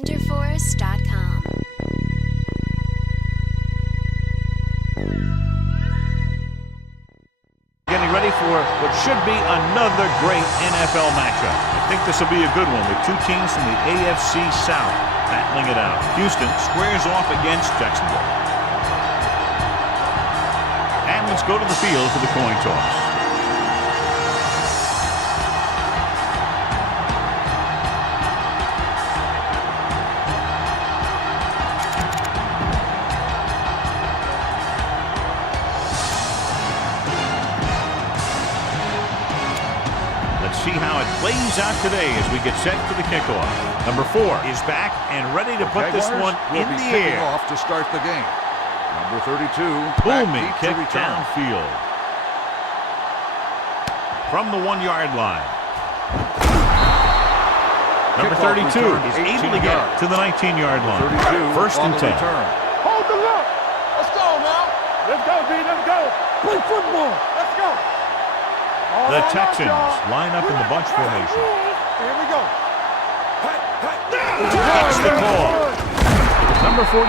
DefenderForce.com. Getting ready for what should be another great NFL matchup. I think this will be a good one with two teams from the AFC South battling it out. Houston squares off against Jacksonville. And let's go to the field for the coin toss. See how it plays out today as we get set for the kickoff. Number 4 is back and ready to put this one in the air. Off to start the game. Number 32. Booming kick downfield. From the 1-yard line. Number 32 is able to get to the 19-yard line. First and 10. Hold the look. Let's go now. Let's go, D. Let's go. Play football. Let's go. The Texans line up in the bunch formation. Here we go. That's the call. Number 44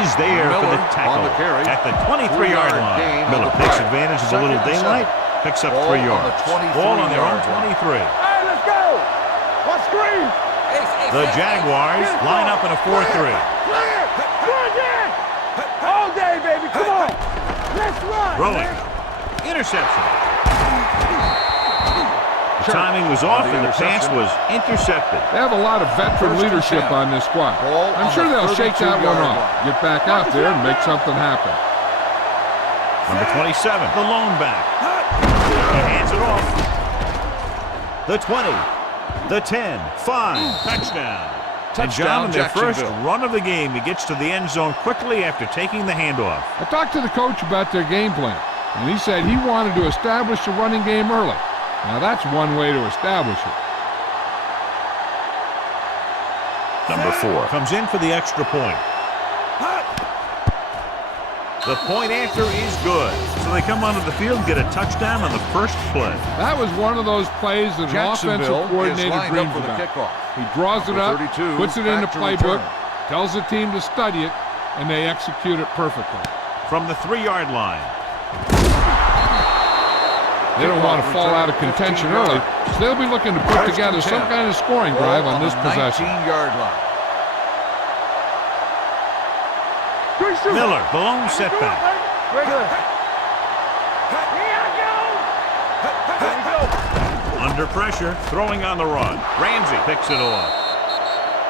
is there for the tackle at the 23-yard line. Miller takes advantage of a little daylight, picks up 3 yards. Ball on their own 23. Hey, let's go. Let's scream. The Jaguars line up in a 4-3. All day, baby. Come on. Let's run. Rolling. Interception. The timing was off and the pass was intercepted. They have a lot of veteran leadership on this squad. I'm sure they'll shake that one off, get back out there and make something happen. Number 27, the lone back. He hands it off. The 20, the 10, 5, touchdown. And John, in their first run of the game, he gets to the end zone quickly after taking the handoff. I talked to the coach about their game plan, and he said he wanted to establish the running game early. Now that's one way to establish it. Number 4 comes in for the extra point. The point after is good. So they come onto the field and get a touchdown on the first play. That was one of those plays that an offensive coordinator dreams about. He draws it up, puts it in the playbook, tells the team to study it, and they execute it perfectly. From the 3-yard line. They don't want to fall out of contention early, so they'll be looking to put together some kind of scoring drive on this possession. 19-yard line. Miller, the lone setback. Under pressure, throwing on the run. Ramsey picks it off.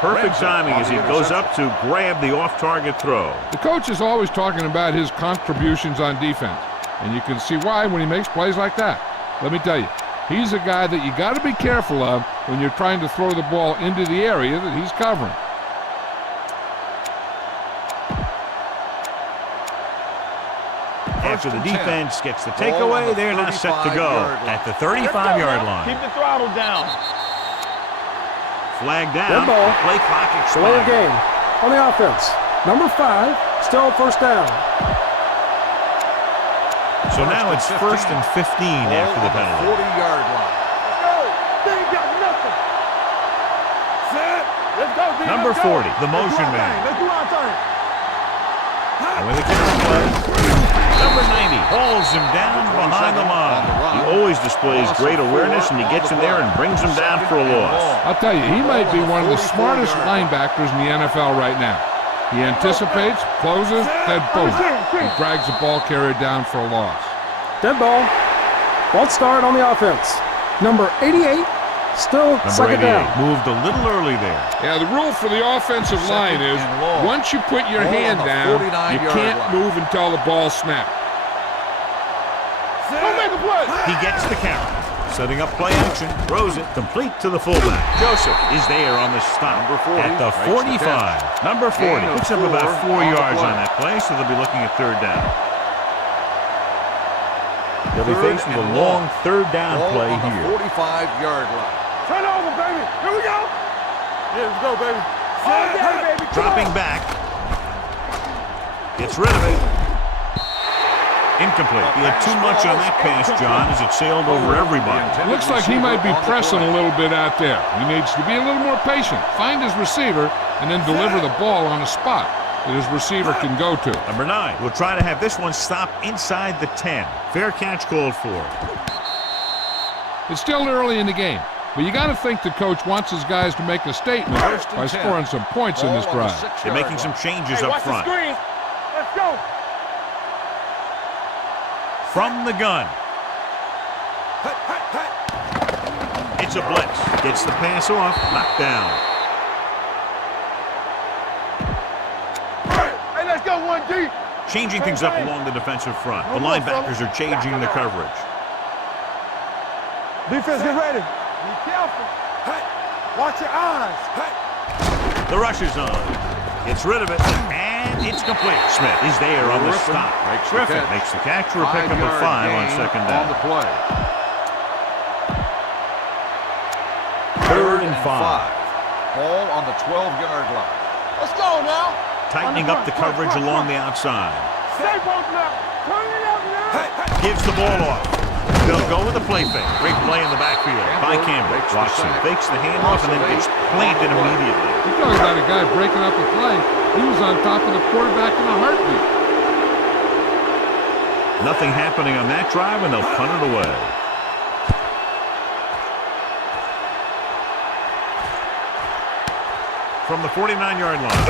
Perfect timing as he goes up to grab the off-target throw. The coach is always talking about his contributions on defense. And you can see why when he makes plays like that. Let me tell you, he's a guy that you got to be careful of when you're trying to throw the ball into the area that he's covering. After the defense gets the takeaway, they're now set to go at the 35-yard line. Keep the throttle down. Flag down. Play clock expired. Delay of game on the offense. Number 5, still first down. So now it's 1st and 15 after the penalty. 40-yard line. Let's go. They ain't got nothing. Set. Let's go, D. Number 40, the motion man. Let's do our thing. And with the kick play, number 90 hauls him down behind the line. He always displays great awareness, and he gets in there and brings him down for a loss. I'll tell you, he might be one of the smartest linebackers in the NFL right now. He anticipates, closes, then boom. He drags the ball carrier down for a loss. Dead ball. False start on the offense. Number 88, still second down. Moved a little early there. Yeah, the rule for the offensive line is once you put your hand down, you can't move until the ball snaps. Don't make a play. He gets the count. Setting up play action, throws it complete to the fullback. Joseph is there on the stop at the 45. Number 40 picks up about 4 yards on that play, so they'll be looking at 3rd down. They'll be faced with a long 3rd down play here. 45-yard line. Turn over, baby. Here we go. Yeah, let's go, baby. All day, baby. Dropping back. Gets rid of it. Incomplete. He had too much on that pass, John, as it sailed over everybody. Looks like he might be pressing a little bit out there. He needs to be a little more patient, find his receiver, and then deliver the ball on a spot that his receiver can go to. Number 9 will try to have this one stop inside the 10. Fair catch called for. It's still early in the game, but you got to think the coach wants his guys to make a statement by scoring some points in this drive. They're making some changes up front. Let's go. From the gun. It's a blitz. Gets the pass off. Knocked down. Hey, let's go 1D. Changing things up along the defensive front. The linebackers are changing the coverage. Defense, get ready. Be careful. Watch your eyes. The rush is on. Gets rid of it. And it's complete. Smith is there on the stop. Griffin makes the catch for a pickup of 5 on second down. On the play. 3rd and 5. Ball on the 12-yard line. Let's go now. Tightening up the coverage along the outside. Stay both now. Turn it up now. Gives the ball off. They'll go with a play fake. Great play in the backfield by Campbell. Watson fakes the handoff and then gets planted immediately. You're talking about a guy breaking up a play. He was on top of the quarterback in a heartbeat. Nothing happening on that drive, and they'll punt it away. From the 49-yard line.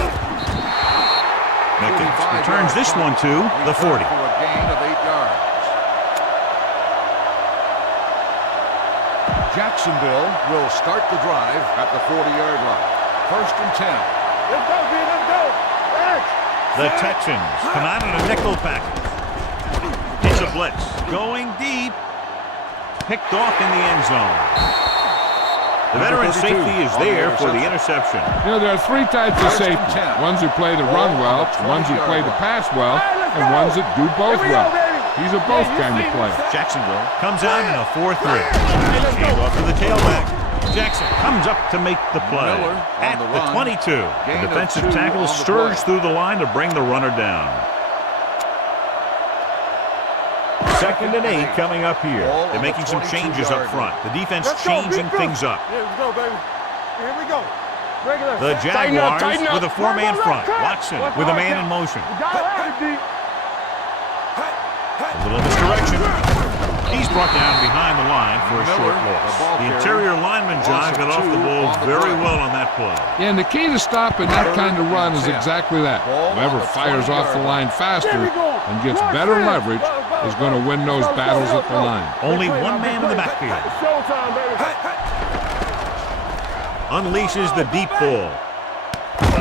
Mickens returns this one to the 40. For a gain of 8 yards. Jacksonville will start the drive at the 40-yard line. 1st and 10. Let's go, B. Let's go. The Texans come out in a nickel package. It's a blitz. Going deep. Picked off in the end zone. The veteran safety is there for the interception. You know, there are 3 types of safety. Ones who play the run well, ones who play the pass well, and ones that do both well. He's a both kind of player. Jacksonville comes out in a 4-3. Hand off to the tailback. Jackson comes up to make the play. At the 22. The defensive tackle stirs through the line to bring the runner down. 2nd and 8 coming up here. They're making some changes up front. The defense changing things up. Here we go, baby. Here we go. Regular. The Jaguars with a 4-man front. Watson with a man in motion. A little misdirection. He's brought down behind the line for a short loss. The interior lineman, John, got off the ball very well on that play. Yeah, and the key to stopping that kind of run is exactly that. Whoever fires off the line faster and gets better leverage is going to win those battles at the line. Only one man in the backfield. Unleashes the deep ball.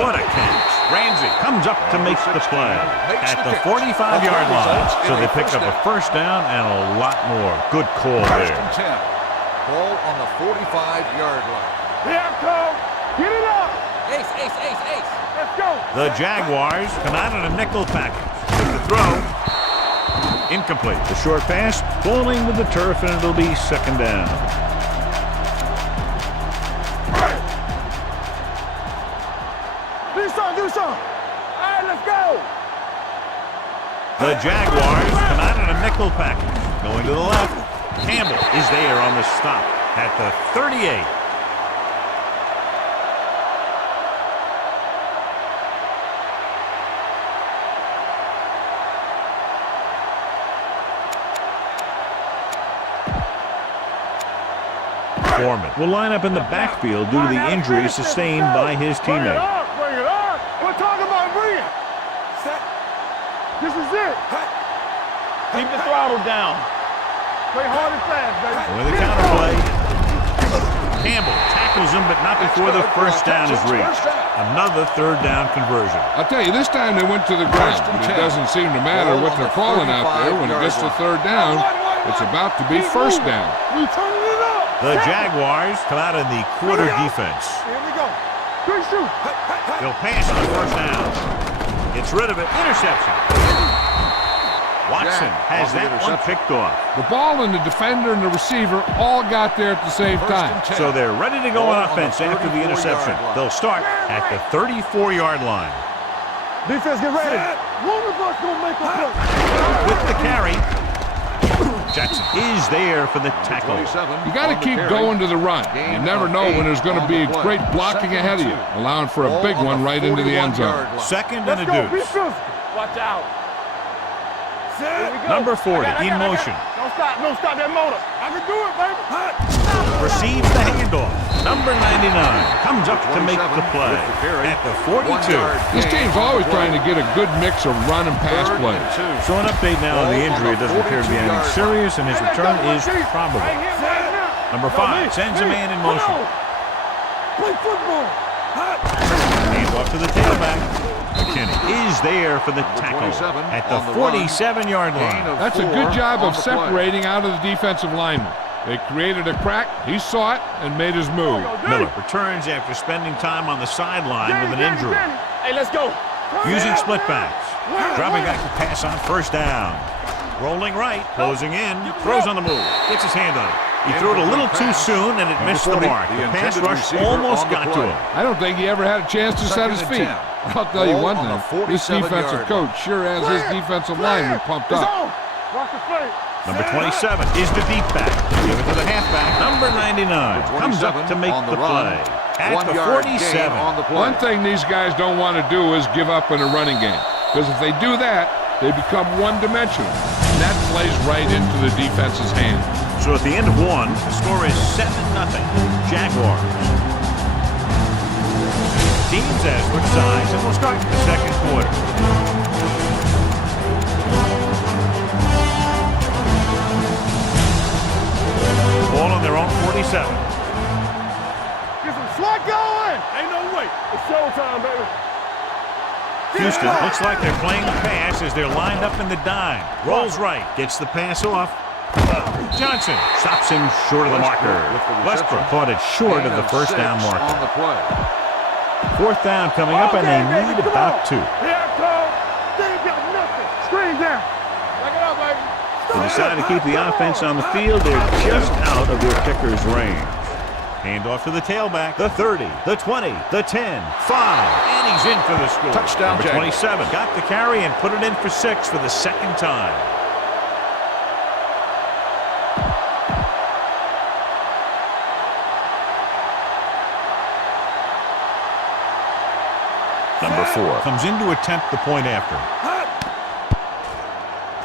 What a catch. Ramsey comes up to make the play at the 45-yard line. So they pick up a 1st down and a lot more. Good call there. 1st and 10. Ball on the 45-yard line. Here come. Get it up. Ace, ace, ace, ace. Let's go. The Jaguars come out in a nickel package. With the throw. Incomplete. The short pass falling to the turf, and it'll be 2nd down. Do some. All right, let's go. The Jaguars come out in a nickel package. Going to the left. Campbell is there on the stop at the 38. Foreman will line up in the backfield due to the injury sustained by his teammate. Bring it up. We're talking about bring it. This is it. Keep the throttle down. Play hard and fast, baby. With the counter play. Campbell tackles him, but not before the 1st down is reached. Another 3rd down conversion. I'll tell you, this time they went to the ground, but it doesn't seem to matter what they're calling out there. When it gets to 3rd down, it's about to be 1st down. We turning it up. The Jaguars come out in the quarter defense. Here we go. Good shoot. They'll pass on 1st down. Gets rid of it. Interception. Watson has that one picked off. The ball and the defender and the receiver all got there at the same time. So they're ready to go on offense after the interception. They'll start at the 34-yard line. Defense, get ready. One of us gonna make a play. With the carry. Jackson is there for the tackle. You got to keep going to the run. You never know when there's going to be great blocking ahead of you, allowing for a big one right into the end zone. Second and a Let's go. Be deuce. physical. Watch out. Number 40 in motion. Don't stop that motor. I can do it, baby. Receives the handoff. Number 99 comes up to make the play at the 42. This team's always trying to get a good mix of run and pass plays. So an update now on the injury. It doesn't appear to be anything serious, and his return is probable. Number 5 sends a man in motion. Play football. Handoff to the tailback. McKinney is there for the tackle at the 47-yard line. That's a good job of separating out of the defensive lineman. They created a crack, he saw it, and made his move. Miller returns after spending time on the sideline with an injury. Hey, let's go. Using split backs. Dropping back to pass on first down. Rolling right, closing in, throws on the move, gets his hand on it. He threw it a little too soon, and it missed the mark. The pass rush almost got to him. I don't think he ever had a chance to set his feet. I'll tell you one thing, this defensive coach sure has his defensive lineman pumped up. Number 27 is the deep back. Give it to the halfback. Number 99 comes up to make the play at the 47. One thing these guys don't want to do is give up in a running game, because if they do that, they become one-dimensional, and that plays right into the defense's hand. So at the end of one, the score is 7-0 Jaguars. Teams as switch sides, and we'll start the second quarter. Ball on their own 47. Get some slot going. Ain't no way. It's showtime, baby. Houston looks like they're playing the pass as they're lined up in the dime. Rolls right, gets the pass off. Johnson stops him short of the marker. Westbrook caught it short of the first down marker. Fourth down coming up, and they need about 2. Here it comes. They ain't got nothing. Screen down. Back it up, baby. They decide to keep the offense on the field. They're just out of their kicker's range. Handoff to the tailback. The 30, the 20, the 10, 5, and he's in for the score. Touchdown, Number 27 got the carry and put it in for 6 for the second time. Number 4 comes in to attempt the point after.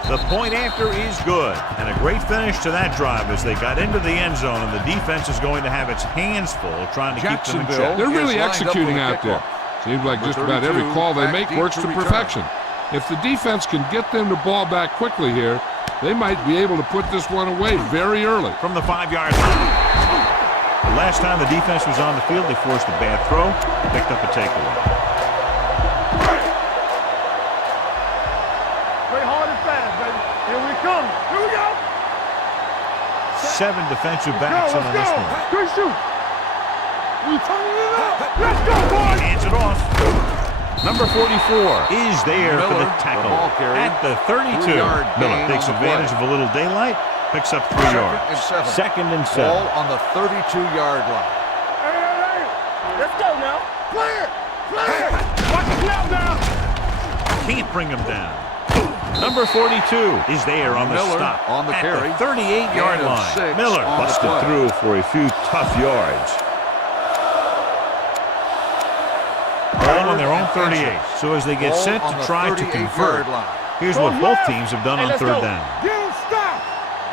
The point after is good, and a great finish to that drive as they got into the end zone, and the defense is going to have its hands full trying to keep them in check. They're really executing out there. Seems like just about every call they make works to perfection. If the defense can get them the ball back quickly here, they might be able to put this one away very early. From the 5-yard line. The last time the defense was on the field, they forced a bad throw, picked up a takeaway. Play hard and fast, baby. Here we come. Here we go. 7 defensive backs on this one. Good shoot. We turning it up. Let's go, boys. Hands it off. Number 44 is there for the tackle at the 32. Miller takes advantage of a little daylight, picks up 3 yards. Second and 7. Ball on the 32-yard line. Hey. Let's go now. Play it. Watch the snap now. Can't bring him down. Number 42 is there on the Miller stop on the at carry. the 38-yard line. 6 Miller on the busted play. through for a few tough yards. Ball on their own 38. So as they get Ball set on to the try to 38-yard convert, line. here's what both teams have done on third down. Get him stop.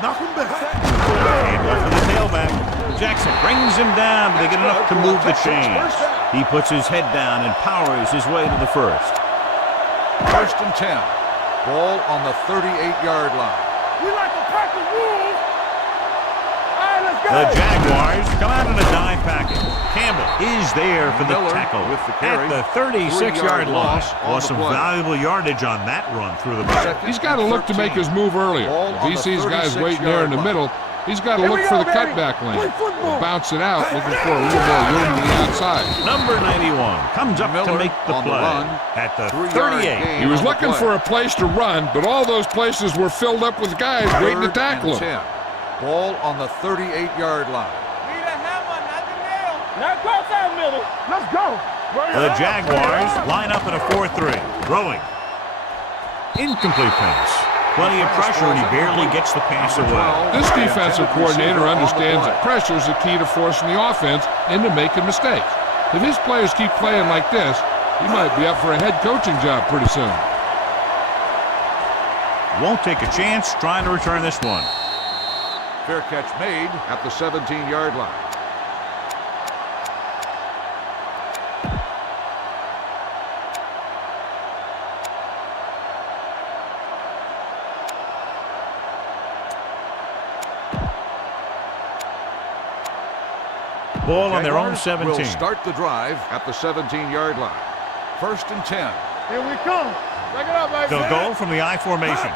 Knock him back. Handoff for the tailback. Jackson brings him down, but they get enough to move the chains. He puts his head down and powers his way to the first. First and 10. Ball on the 38-yard line. We like to practice rules. All right, let's go. The Jaguars come out in a dime package. Campbell is there for the Miller tackle with the carry. at the 36-yard line. loss on Lost the some play. valuable yardage on that run through the middle. He's got to look to make his move earlier. Ball If on he the sees guys waiting there in the 36-yard middle, he's got to Here look we for go, the baby. cutback lane. Play football. Bounce it out, looking for a little more room to the outside. Number 91 comes up to Miller make the on the play run. at the 3-yard 38. gain. He was on the looking play. for a place to run, but all those places were filled up with guys waiting to Third tackle and him. 10. Ball on the 38-yard line. Need a hammer, not the nail. Now cross out middle. Let's go. The Jaguars line up in a 4-3. Throwing. Incomplete pass. Plenty of pressure, and he barely gets the pass away. This defensive coordinator understands that pressure is the key to forcing the offense into making mistakes. If his players keep playing like this, he might be up for a head coaching job pretty soon. Won't take a chance trying to return this one. Fair catch made at the 17-yard line. Ball on their own Jaguars 17. will start the drive at the 17-yard line. 1st and 10. Here we come. Check it out, baby. They'll go from the I formation.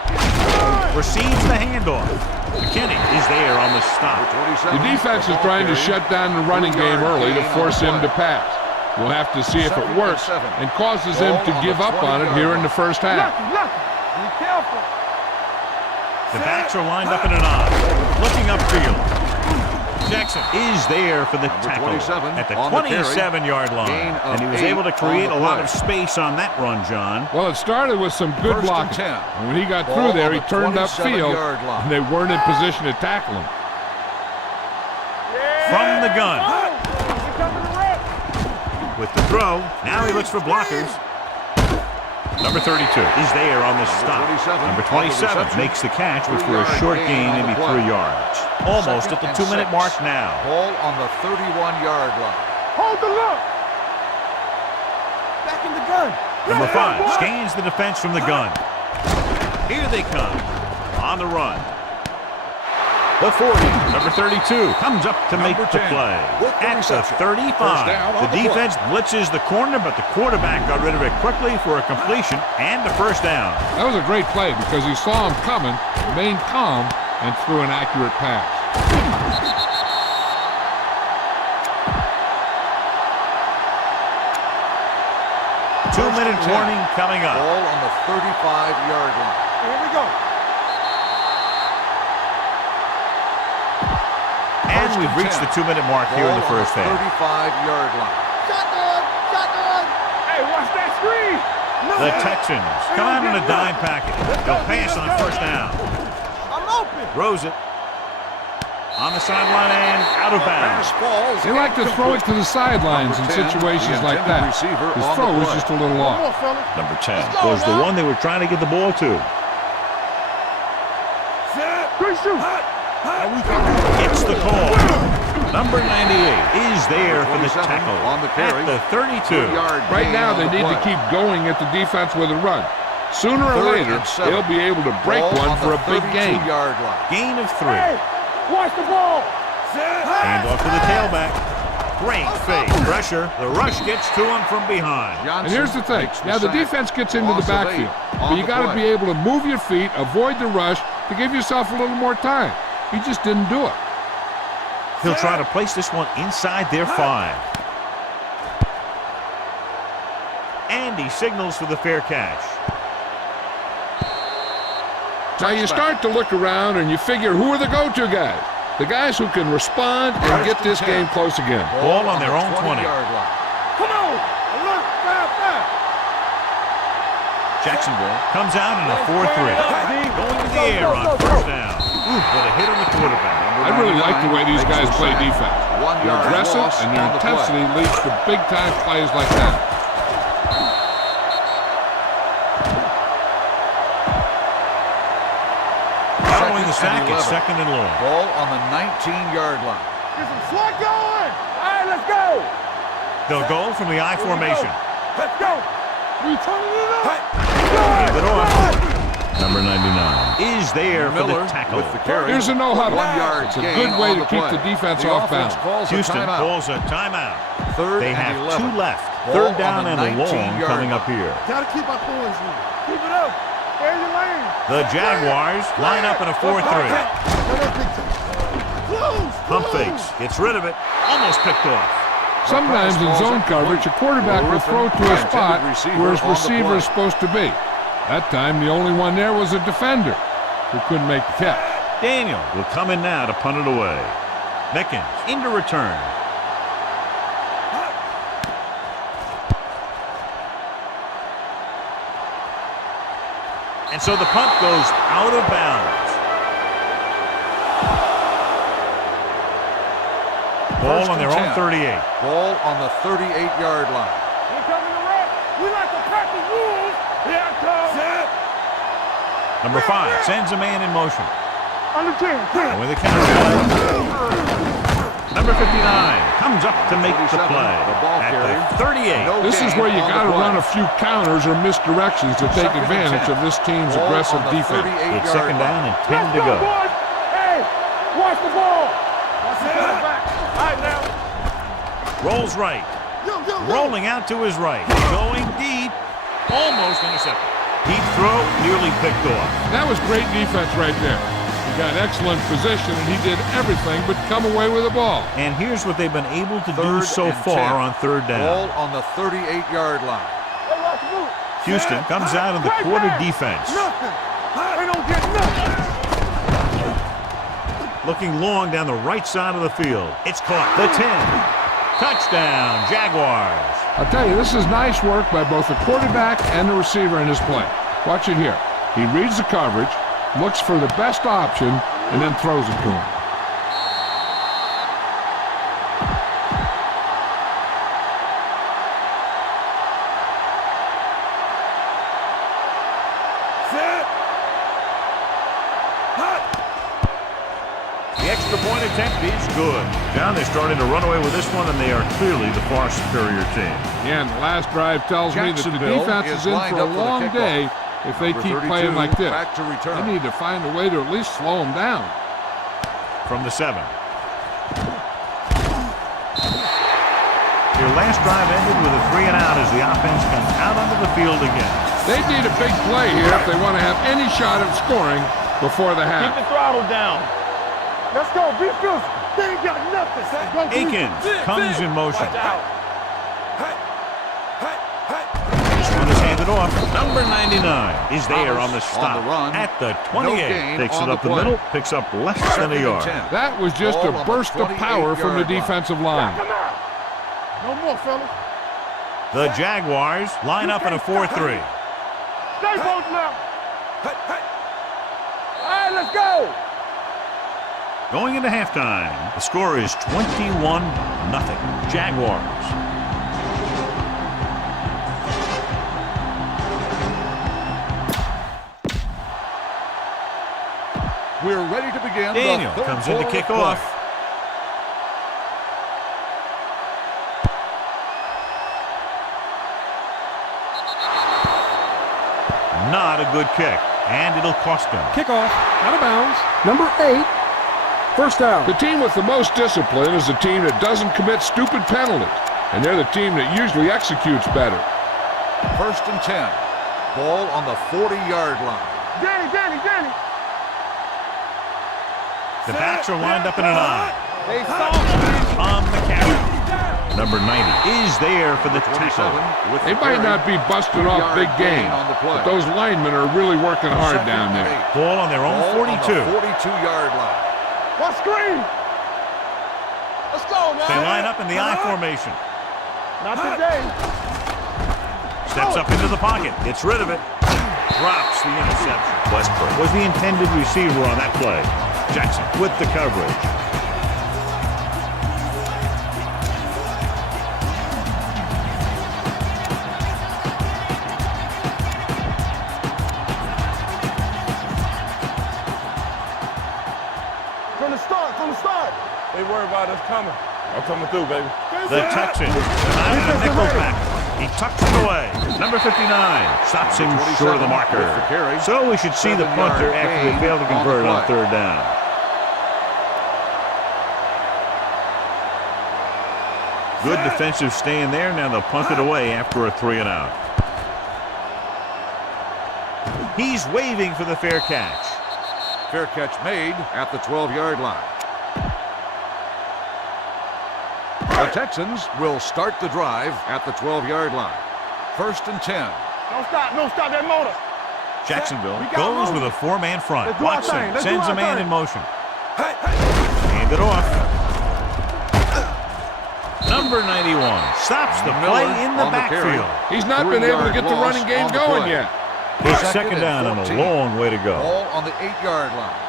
Receives the handoff. McKinney is there on the stop. The defense is trying to shut down the running game early to force him to pass. We'll have to see if it works and causes him to give up on it here in the first half. Be careful. The backs are lined up in an I. Looking upfield. Jackson is there for the tackle at the 27-yard line. And he was able to create a lot of space on that run, John. Well, it started with some good blocking. And when he got through there, he turned upfield, and they weren't in position to tackle him. From the gun. With the throw, now he looks for blockers. Number 32 is there on the stop. Number 27 makes the catch, which for a short gain, maybe 3 yards. Almost at the 2-minute mark now. Ball on the 31-yard line. Hold the look. Back in the gun. Number 5 scans the defense from the gun. Here they come on the run. The 40, number 32, comes up to make the play. At the 35, the defense blitzes the corner, but the quarterback got rid of it quickly for a completion and a first down. That was a great play because he saw him coming, remained calm, and threw an accurate pass. 2-minute warning coming up. Ball on the 35-yard line. Here we go. And we've reached the 2-minute mark here in the first half. 35-yard line. Shotgun. Shotgun. Hey, watch that screen. The Texans come out in a dime package. They'll pass on first down. I'm open. Throws it. On the sideline and out of bounds. They like to throw it to the sidelines in situations like that. His throw was just a little Come off. on, fella. Number 10 was the one they were trying to get the ball to. Good shoot. Gets the call. Number 98 is there for the tackle at the 32. Right now, they need to keep going at the defense with a run. Sooner or later, they'll be able to break one for a big gain. Gain of 3. Hey, watch the ball. Hand off to the tailback. Great fake. Pressure. The rush gets to him from behind. And here's the thing. Now, the defense gets into the backfield, but you got to be able to move your feet, avoid the rush, to give yourself a little more time. He just didn't do it. He'll try to place this one inside their 5. And he signals for the fair catch. Now you start to look around and you figure, who are the go-to guys? The guys who can respond and get this game close again. Ball on their own 20. Come on. Alert. Fire. Jacksonville comes out in a 4-3. Going to the air on first down. Ooh, what a hit on the quarterback. I really like the way these guys play defense. They're aggressive and their intensity leads to big-time plays like that. Following the sack, it's 2nd and long. Ball on the 19-yard line. Get some slug going. All right, let's go. They'll go from the I formation. Let's go. We turning it up. Hand it off. Number 99 is there for the tackle. With the carry. Here's a no-huddle. 1 yard It's a gain good way on to keep play. the defense The off offense balance. calls a Houston timeout. calls a timeout. Third They and have 11. 2 left. Ball 3rd down on and the a long 19-yard coming up line. here. Gotta keep our points in. Keep it up. Stay in your lane. The Jaguars line up in a 4-3. Pump fakes. Gets rid of it. Almost picked off. Sometimes in zone coverage, a quarterback will throw to a spot where his receiver is supposed to be. That time, the only one there was a defender who couldn't make the catch. Daniel will come in now to punt it away. Mickens into return. And so the punt goes out of bounds. Ball on their own 38. Ball on the 38-yard line. Here coming the red. We like to practice rules. Here it comes. Number 5 sends a man in motion. Under 10. With a counter. Number 59 comes up to make the play. The ball At carrier. the 38. No This is gain where you on the got to play. run a few counters or misdirections to take Second and advantage 10. of this team's Ball aggressive on the defense. 38-yard It's second down and 10 Let's to go, go. boys. Hey, watch the ball. Watch the back. All right, now. Rolls right. Rolling out to his right. Going deep. Almost intercepted. Deep throw, nearly picked off. That was great defense right there. He got excellent position, and he did everything but come away with the ball. And here's what they've been able to do Third so and far 10. on third down. Ball on the 38-yard line. Hey, watch the move. Houston comes out in the Right quarter back. defense. Nothing. They don't get nothing. Looking long down the right side of the field. It's caught. The 10. Touchdown, Jaguars. I'll tell you, this is nice work by both the quarterback and the receiver in his play. Watch it here. He reads the coverage, looks for the best option, and then throws it to him. The extra point attempt is good. John, they're starting to run away with this one, and they are clearly the far superior team. Yeah, and the last drive tells me that the Jacksonville defense is is in lined for a up for the long kickoff. day if they Number keep 32 playing like this. back to return. They need to find a way to at least slow them down. From the 7. Their last drive ended with a 3-and-out as the offense comes out onto the field again. They need a big play here if they want to have any shot at scoring before the half. Keep the throttle down. Let's go. Be physical. They ain't got nothing. Go Akins comes in motion. Watch out. This one is handed off. Number 99 is there on the stop. On the run. At the No 28. gain Takes on it the up the play. middle. Picks up less than Second a and yard. 10. That was just Ball a on the burst of power from the 28-yard line. defensive line. Come on. No more, fellas. The Jaguars line up in a 4-3. Stay both now. All right, let's go. Going into halftime, the score is 21-0. Jaguars. We're ready to begin. Daniel the third comes in to quarter kick of play. off. Not a good kick, and it'll cost him. Kickoff, out of bounds. Number 8, first down. The team with the most discipline is the team that doesn't commit stupid penalties, and they're the team that usually executes better. First and 10. Ball on the 40-yard line. Danny. The backs are lined up in an I. They saw me. On the carry. Number 90 is there for the 27 tackle. with They the might carry. not be busting off 3-yard big gain gains, on the play. but those linemen are really working hard Second down and there. 8. Ball on their own Ball 42. on the 42-yard line. What screen? Let's go, man. They line up in the I formation. Not today. Steps up into the pocket. Gets rid of it. Drops the interception. Westbrook was the intended receiver on that play. Jackson with the coverage. From the start. They worry about us coming. I'm coming through, baby. The Texans tonight in a nickel back. He tucks it away. Number 59 stops him short of the marker. With the carry. So we should see the 7-yard punter after they gain fail to on the convert on play. third down. Good defensive stand there. Now they'll punt it away after a 3-and-out. He's waving for the fair catch. Fair catch made at the 12-yard line. The Texans will start the drive at the 12-yard line. First and 10. Don't stop that motor. Jacksonville We got goes moving. with a 4-man front. Let's do our Watson thing. Let's do sends a our man thing. in motion. Hand it off. Number 91 stops the Miller play in the on the carry. backfield. He's not been able to 3-yard get the loss running game on the going play. yet. It's second down and a 14. long way to go. Ball on the 8-yard line.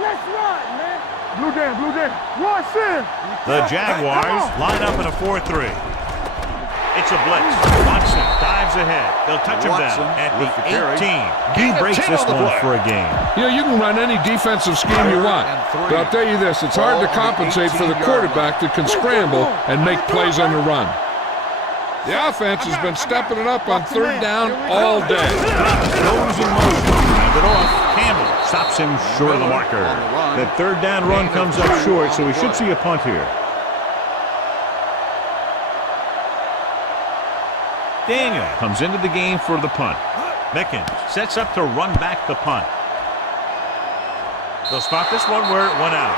Let's run, man. Blue down, blue down. Rush in. The Jaguars line up in a 4-3. It's a blitz. Watson dives ahead. They'll touch him Watson down at with the the carry. 18. He breaks 10 this on the one play. for a gain. You know, you can run any defensive scheme you want, but I'll tell you this, it's hard to compensate for the quarterback that can scramble and make plays on the run. The offense has been stepping it up on third down all day. Goes in motion. Hand it off. Campbell stops him short of the marker. That third down run comes up short, so we should see a punt here. Daniel comes into the game for the punt. Mickens sets up to run back the punt. They'll spot this one where it went out.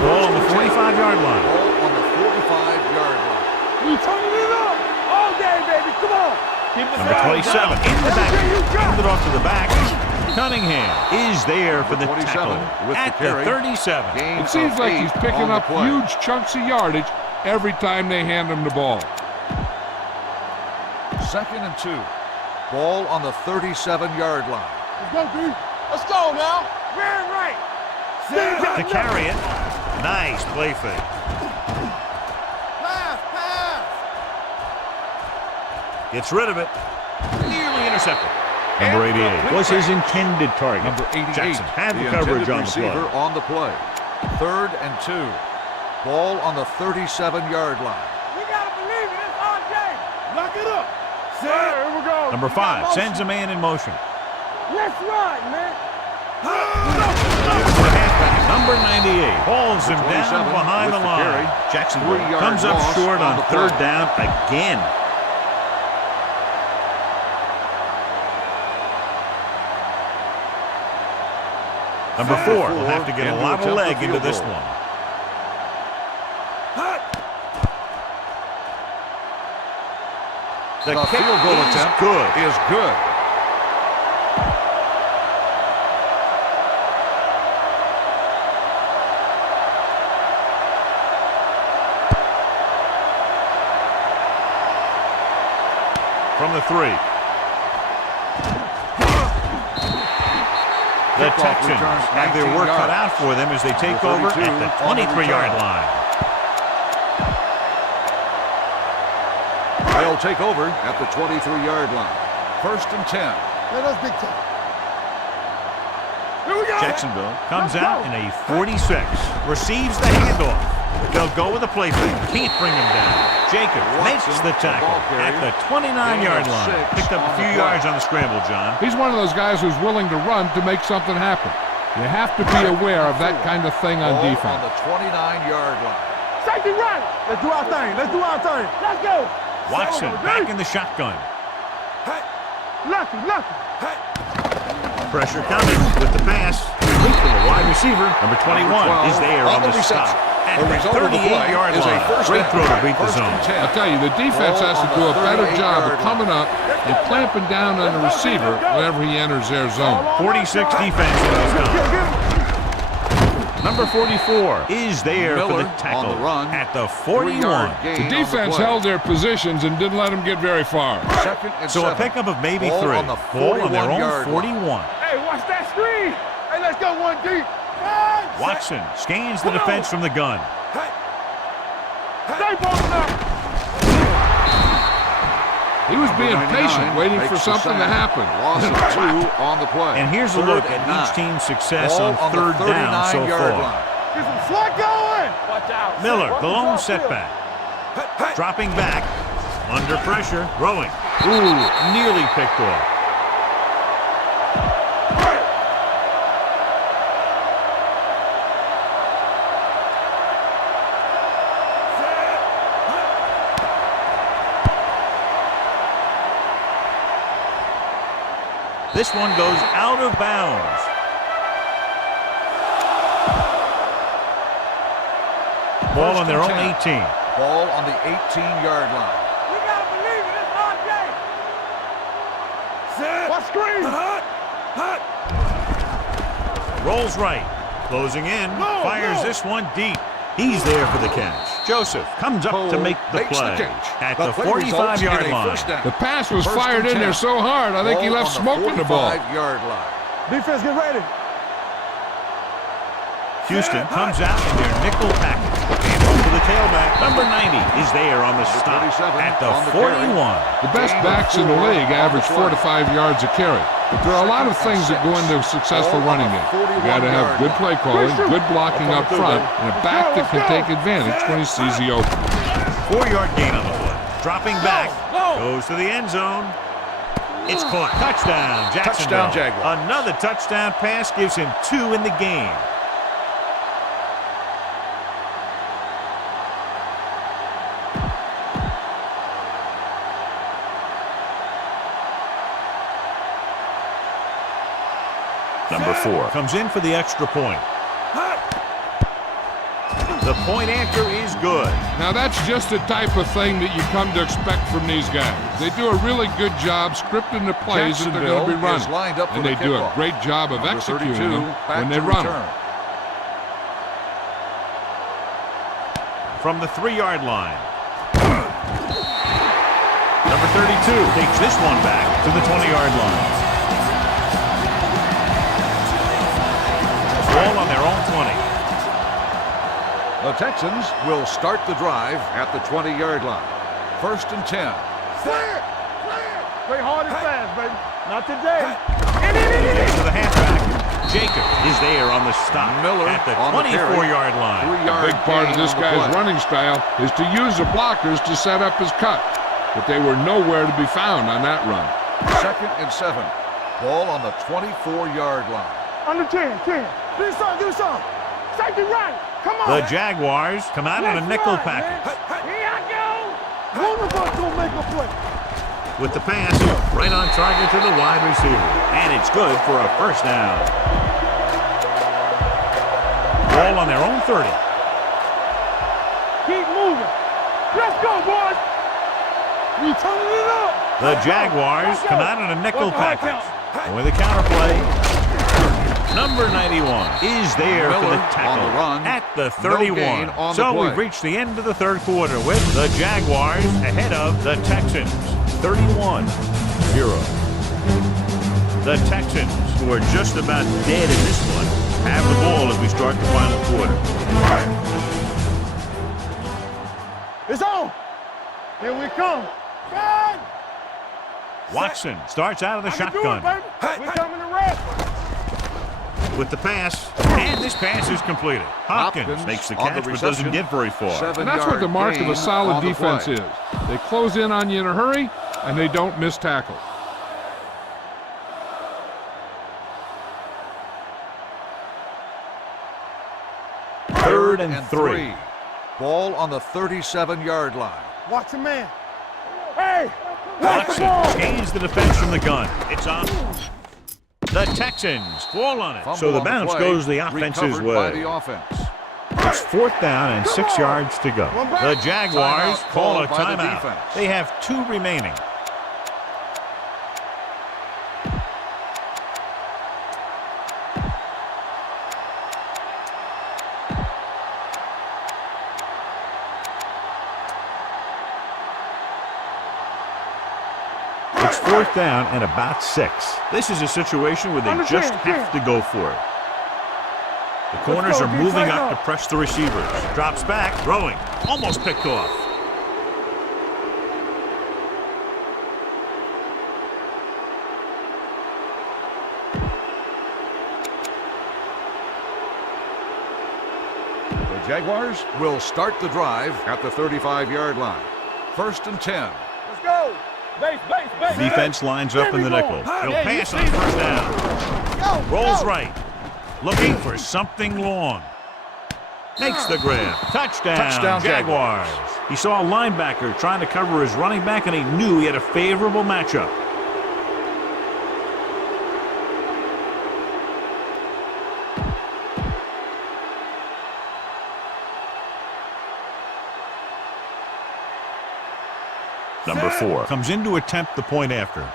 Ball on the 45-yard line. Ball on the 45-yard line. We turning it up all day, baby. Come on. Number 27 in the back. Hands it off to the back. Cunningham is there for the 27 tackle with at the carry. the 37. Gain It seems of like 8 he's picking on the up play. huge chunks of yardage every time they hand him the ball. Second and 2. Ball on the 37-yard line. Let's go, B. Let's go now. Very right. To carry it. Nice play fake. Pass, pass. Gets rid of it. Nearly intercepted. Number 88 was his intended target. Number 88. Jackson had the The coverage intended on the play. receiver on the play. Third and 2. Ball on the 37-yard line. We gotta believe it. It's RJ. Lock it up. Here we go. Number 5 sends a man in motion. Let's run, man. Number 98 hauls him 27 down behind the with the line. carry. Jacksonville 3-yard comes up loss short on on the third play. down again. Number 4 will have to get a into lot of attempt leg the into field this goal. one. The The kick field goal is attempt good. is good. From the 3. The Kickoff Texans returns have their 19 work cut yards. out for them as they take The over 32 at the on the 23-yard return. line. They'll take over at the 23-yard line. First and 10. Let us big time. Here we go. Jacksonville comes Let's out go. in a 46. Receives the handoff. They'll go with the play fake. Can't bring him down. Jacob makes Watson, the tackle ball carrier. at the 29-yard Gain of line. 6 Picked up on a the few play. yards on the scramble, John. He's one of those guys who's willing to run to make something happen. You have to be aware of that kind of thing on Ball on defense. the 29-yard line. Safety right. Let's do our thing. Let's do our thing. Let's go. Watson back in the shotgun. Hey. Lucky, lucky. Hey. Pressure coming with the pass. Complete from the wide receiver. Number 21 12 is there on the stop. reception. At The the result of the play 38-yard is a line. first Great down. throw to beat the First zone. and 10. I'll tell you, the defense Ball has to on do a the better 38-yard job of line. coming up and clamping down on the receiver whenever he enters their zone. 46 defense in this time. Number 44 is there for Miller the tackle on the run. at the 41. 3-yard gain The on defense play. held their positions and didn't let them get very far. Second and So a 7. pickup of maybe Ball 3. on the Ball on their own 41-yard 41. Hey, watch that screen. Hey, let's go one deep. Watson scans the defense from the gun. Stay balling up. He was being 99 patient, waiting for makes the something to sack. happen. Loss of 2 on the play. And here's a Third look and at 9. each team's success Ball on third the down so 39-yard far. line. Get some slot going. Watch out. Miller, the lone setback. Dropping back, under pressure, throwing. Ooh, nearly picked off. This one goes out of bounds. Ball on their own 18. Ball on the 18-yard line. We gotta believe it. It's RJ. What screen? Rolls right, closing in, fires this one deep. He's there for the catch. Joseph comes up to make the Makes play the catch. at The the play results 45-yard in a line. first down. The pass was First fired and in there 10. so hard, I think he Ball left on smoke in the ball. 45-yard line. Defense, get ready. Houston comes out in their nickel package. And over to the tailback. Number 90 is there on the stop 27 at the on the 41. carry. The best backs in the league average 4 to 5 yards a carry. But there are a lot of things that go into a successful running game. You got to have good play calling, good blocking up front, and a back that can take advantage when he sees the open. 4-yard gain on the play. Dropping back. Goes to the end zone. It's caught. Touchdown, Jacksonville. Touchdown, Jaguars. Another touchdown pass gives him 2 in the game. Number 4 comes in for the extra point. The point answer is good. Now that's just the type of thing that you come to expect from these guys. They do a really good job scripting the plays that they're going to be Jacksonville is running. lined up for And they the do a kickoff. great job of Number executing 32, them back when they to run return. them. From the 3-yard line. Number 32 takes this one back to the 20-yard line. Ball on their own 20. The Texans will start the drive at the 20-yard line. First and 10. Clear. Play hard and fast, baby. Not today. To the halfback. Jacob is there on the stop Miller at the on the carry. 24-yard line. 3-yard A big part of gain this on the guy's play. running style is to use the blockers to set up his cut. But they were nowhere to be found on that run. Second and 7. Ball on the 24-yard line. Under 10. Do something. Safety right. Come on. The Jaguars come out in a nickel package. Here I go. One of us gonna make a play. With the pass, right on target to the wide receiver. And it's good for a first down. Ball on their own 30. Keep moving. Let's go, boys. We turning it up. The Jaguars come out in a nickel package. And with a counter play, number 91 is there for the Miller tackle on the run. at the No 31. gain on the So play. we've reached the end of the third quarter with the Jaguars ahead of the Texans, 31-0. The Texans, who are just about dead in this one, have the ball as we start the final quarter. It's on. Here we come. God. Watson starts out of the I can do shotgun it, baby. We're coming to rest. with the pass, and this pass is completed. Hopkins makes the on the catch but doesn't reception. get very far. And that's what the mark of a solid defense is. They close in on you in a hurry, and they don't miss tackles. Third and 3. Ball on the 37-yard line. Watch your man. Hey, watch the Watson ball. gains the defense from the gun. It's on. The Texans fall on it. Fumble So the on bounce play, goes the offense's recovered by way. the offense. It's 4th down and 6 yards to go. The Jaguars Timeout call a called by the timeout. defense. They have 2 remaining. It's 4th down and about 6. This is a situation where they just have to go for it. The corners are moving up to press the receivers. Drops back, throwing, almost picked off. The Jaguars will start the drive at the 35-yard line. First and 10. Let's go. Base. Defense lines up in the nickel. He'll pass on first down. Rolls right. Looking for something long. Makes the grab. Touchdown, Jaguars. He saw a linebacker trying to cover his running back, and he knew he had a favorable matchup. Number 4 comes in to attempt the point after.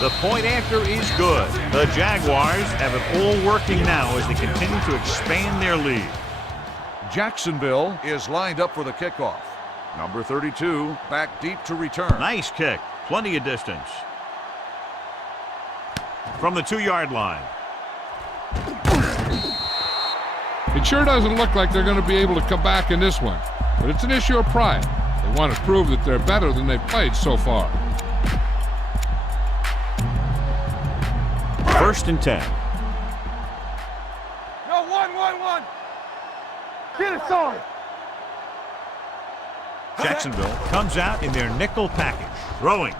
The point after is good. The Jaguars have it all working now as they continue to expand their lead. Jacksonville is lined up for the kickoff. Number 32 back deep to return. Nice kick. Plenty of distance. From the 2-yard line. It sure doesn't look like they're going to be able to come back in this one, but it's an issue of pride. They want to prove that they're better than they've played so far. 1st and 10. No, one. Get it, son. Jacksonville comes out in their nickel package. Throwing.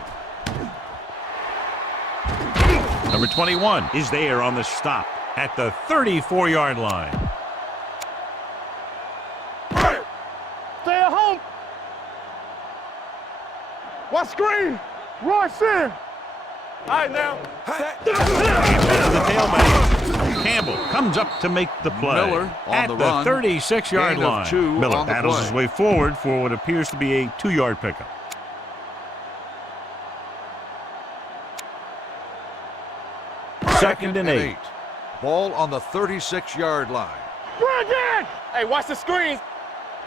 Number 21 is there on the stop at the 34-yard line. Stay at home. What screen? Rush in. All right, now. To the tailback. Campbell comes up to make the play. Miller on at the the run. 36-yard Gain of line. 2 Miller on the battles play. his way forward for what appears to be a 2-yard pickup. Second and 8. Ball on the 36-yard line. Bring it. Hey, watch the screen.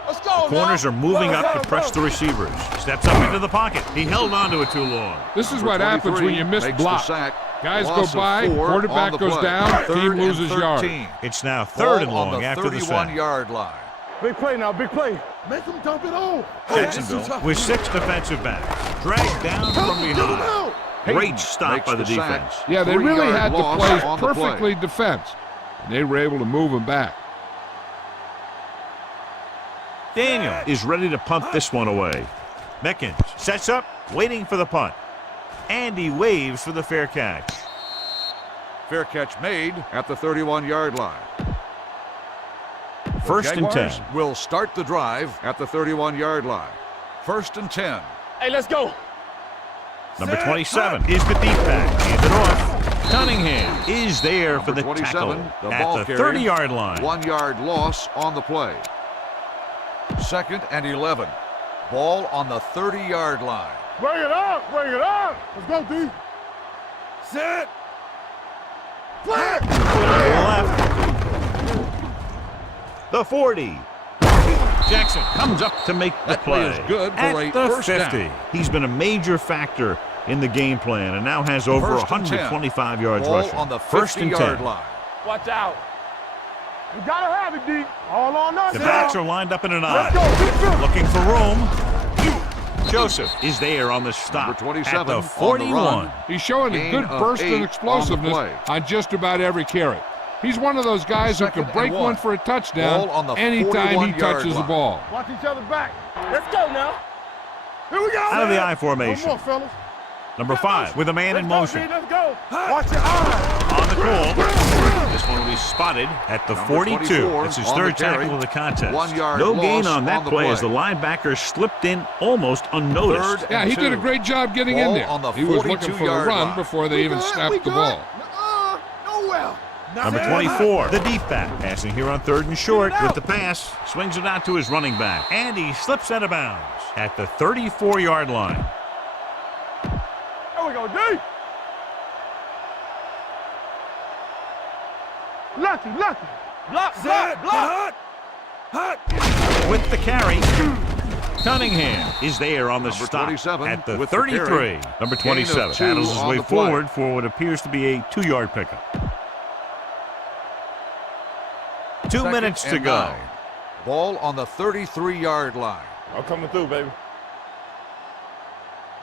Let's go, Corners are moving up to press the receivers. Steps up into the pocket. He held on to it too long. This is what happens when you miss makes block. the sack. Guys Loss go by, of 4 quarterback on the goes play. down, 3rd team and loses 13. Yard. It's now 3rd Ball and long on the after the sack. 31-yard line. Big play now, big play. Make them dump it on. Jacksonville with 6 defensive backs. Dragged down from behind. Great stop Makes by the the sack. defense. Yeah, they really 3-yard had the loss plays on the play. perfectly defense, and they were able to move them back. Daniel is ready to punt this one away. Mickens sets up, waiting for the punt. And he waves for the fair catch. Fair catch made at the 31-yard line. 1st and 10. Jaguars will start the drive at the 31-yard line. 1st and 10. Hey, let's go. Number 27 is the deep back. Hands it off. Cunningham is there for the Number tackle 27, the at ball the carrier. 30-yard line. 1-yard loss on the play. 2nd and 11. Ball on the 30-yard line. Bring it up. Let's go, D. Set. Play. Left. The 40. Jackson comes up to make the That play is good for at a the first 50. down. He's been a major factor in the game plan and now has over 1st and 10. 125 yards Ball rushing. on the 1st and 10. 50-yard line. Watch out. You gotta have it, D. All on us. The backs are lined up in an Let's eye. go. Big field. Looking for room. Joseph is there on the stop Number 27 at the on the 41. run. He's showing a Gain good of burst 8 and explosiveness on the play. on just about every carry. He's one of those guys who can 2nd and break 1. one for a touchdown Ball on the anytime he 41-yard touches the line. ball. Watch each other back. Let's go now. Here we go. Out of the I One formation. more, fellas. Number 5 with a man in motion. Let's go. Watch your eyes. On the call. This one will be spotted at the Number 42. 24 It's his on the 3rd tackle carry. of the contest. 1-yard No loss gain on that on the play play. as the linebacker slipped in almost unnoticed. 3rd Yeah, and he did a 2. great job getting in Ball there. on the He was looking for the 42-yard run line. before they even snapped the ball. Nowhere. Number 24, the deep back, passing here on 3rd and short with the pass. Swings it out to his running back, and he slips out of bounds at the 34-yard line. There we go, D. Lucky. Block. With the carry, Cunningham is there on the Number stop 27 at the with the 33. carry. Number Gain of 27 2 handles his on way the play. forward for what appears to be a 2-yard pickup. 2 2nd minutes to and go. 9. Ball on the 33-yard line. I'm coming through, baby.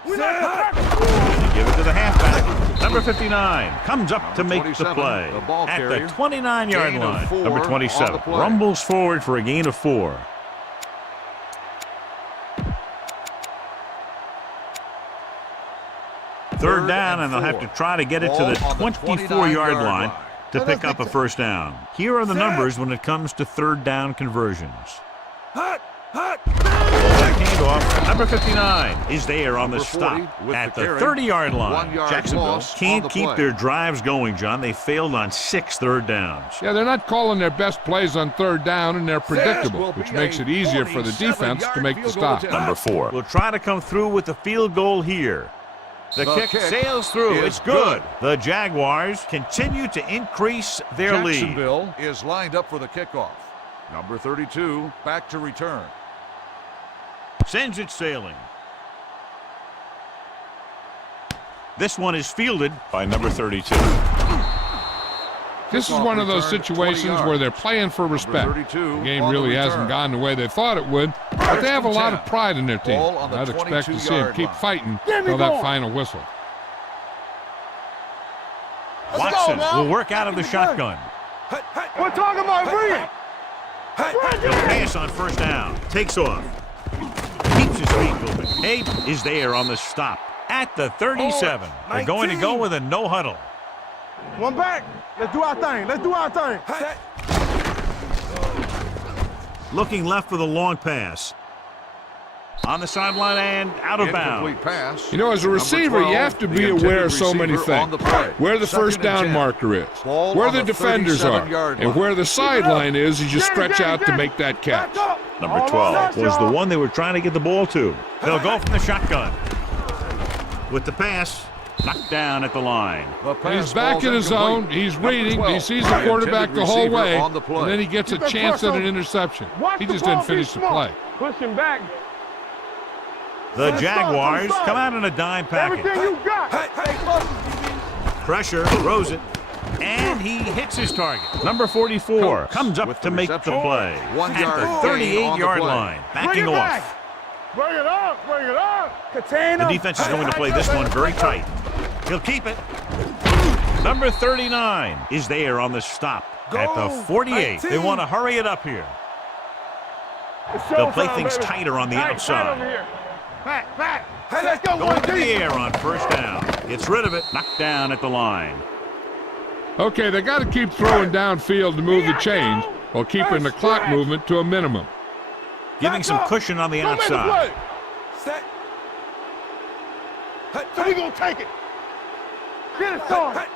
And they give it to the halfback. Number 59 comes up to make the 27, play the ball at carrier. the 29-yard Gain of line. 4 Number on 27 the play. rumbles forward for a gain of 4. Third down, and they'll have to try to get it to the Ball on the 24-yard 29-yard line line. to pick up a first down. Here are the numbers when it comes to third down conversions. Back handoff. Number 59 is there on the Number 40 stop with at the the carry. 30-yard line. 1-yard Jacksonville loss on can't the keep play. their drives going, John. They failed on 6 third downs. Yeah, they're not calling their best plays on 3rd down, and they're will predictable, be which makes a it easier for the defense to 47-yard make the field goal stop. attempt. Number 4 will try to come through with the field goal here. The kick sails through. It's good. The Jaguars continue to increase their lead. Jacksonville is lined up for the kickoff. Number 32 back to return. Sends it sailing. This one is fielded by number 32. This is one of those situations where they're playing for respect. The game really hasn't gone the way they thought it would, but they have a lot of pride in their team. I'd expect to see them keep fighting until that final whistle. Watson will work out of the shotgun. We're talking about bringing. He'll pass on first down. Takes off. Keeps his feet moving. Abe is there on the stop at the 37. They're going to go with a no huddle. One back. Let's do our thing. Let's do our thing. Looking left for the long pass. On the sideline and out of bounds. Pass. You know, as a receiver, you have to be aware of so many things. Where the first down marker is, where the defenders are, and where the sideline is as you stretch out to make that catch. Number 12 was the one they were trying to get the ball to. They'll go from the shotgun. With the pass, knocked down at the line. He's back in his zone. He's reading. He sees the quarterback the whole way, and then he gets a chance at an interception. He just didn't finish the play. Push him back. The Jaguars come out in a dime package. Everything you got. Pressure, throws it, and he hits his target. Number 44 comes up to make the play at the 38-yard line, backing off. Bring it up, bring it up. The defense is going to play this one very tight. He'll keep it. Number 39 is there on the stop at the 48. They want to hurry it up here. They'll play things tighter on the outside. Back. Hey, let's go. Going to the air on first down. Gets rid of it. Knocked down at the line. Okay, they got to keep throwing downfield to move the chains while keeping the clock movement to a minimum. Giving some cushion on the outside. So we gonna take it. Get it started.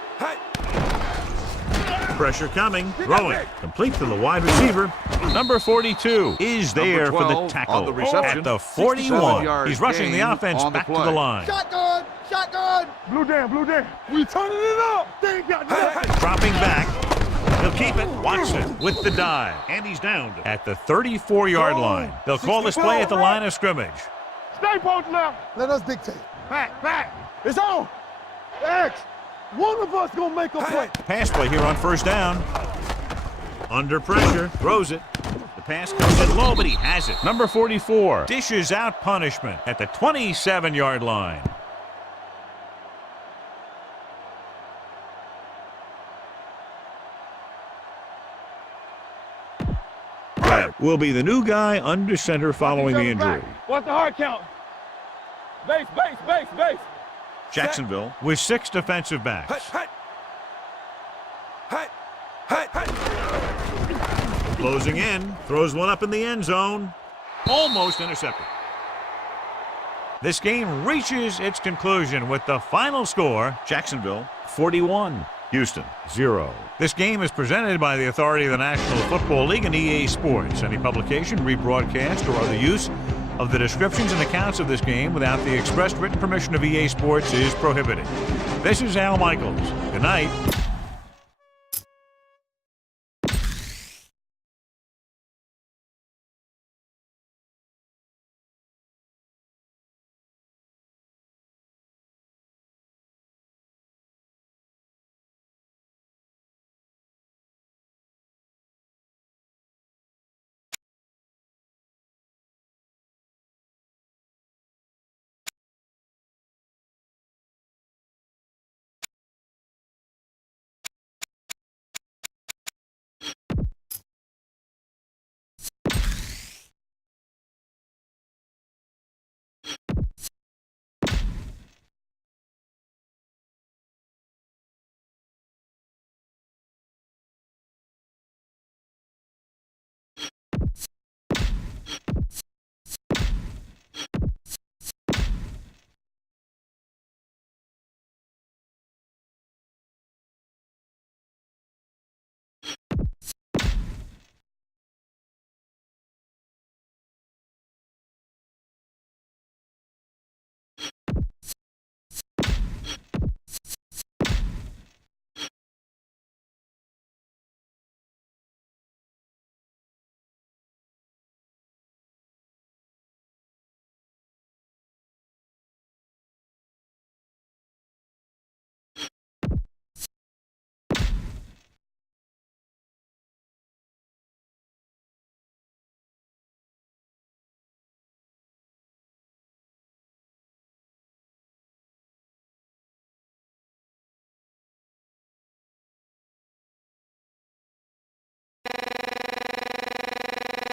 Pressure coming. Throwing. Complete to the wide receiver. Number 42 is there for the tackle at the 41. He's rushing the offense back to the line. Shotgun. Blue down. We turning it up. They ain't got nothing. Dropping back. He'll keep it. Watson with the dive. And he's down at the 34-yard line. They'll call this play at the line of scrimmage. Stay posted left. Let us dictate. Back. It's on. X. One of us gonna make a play. Pass play here on first down. Under pressure. Throws it. The pass comes in low, but he has it. Number 44 dishes out punishment at the 27-yard line. Will be the new guy under center following the injury. What's the hard count? Base. Jacksonville with 6 defensive backs. Closing in, throws one up in the end zone. Almost intercepted. This game reaches its conclusion with the final score, Jacksonville 41. Houston, 0. This game is presented by the authority of the National Football League and EA Sports. Any publication, rebroadcast, or other use of the descriptions and accounts of this game without the expressed written permission of EA Sports is prohibited. This is Al Michaels. Good night.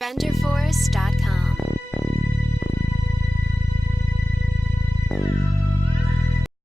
SpenderForce.com.